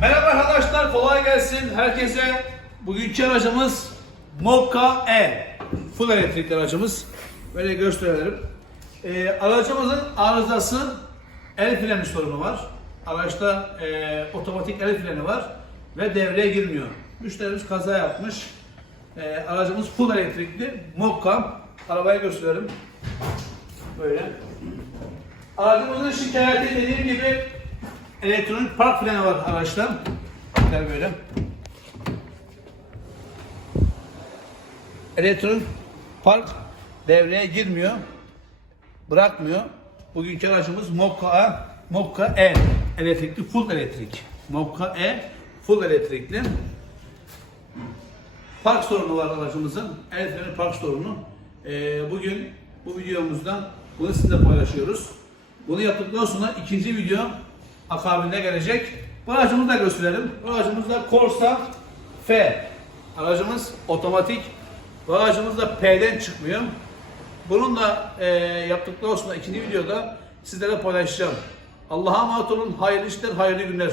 Merhaba arkadaşlar, kolay gelsin herkese. Bugünkü aracımız Mokka E. Full elektrikli aracımız. Böyle gösterelim. Ee, aracımızın arızası el freni sorunu var. Araçta e, otomatik el freni var ve devreye girmiyor. Müşterimiz kaza yapmış. Ee, aracımız full elektrikli Mokka. Arabayı gösterelim. Böyle. Aracımızın şikayeti dediğim gibi elektronik park freni var araçta. Gel böyle. Elektronik park devreye girmiyor. Bırakmıyor. Bugünkü aracımız Mokka Mokka E. Elektrikli, full elektrik. Mokka E, full elektrikli. Park sorunu var aracımızın. El freni park sorunu. Ee, bugün bu videomuzdan bunu sizinle paylaşıyoruz. Bunu yaptıktan sonra ikinci video akabinde gelecek. Bu aracımızı da gösterelim. Bu aracımız da Corsa F. Aracımız otomatik. Bu aracımız da P'den çıkmıyor. Bunun da e, yaptıktan sonra ikinci videoda sizlere paylaşacağım. Allah'a emanet olun. Hayırlı işler, hayırlı günler.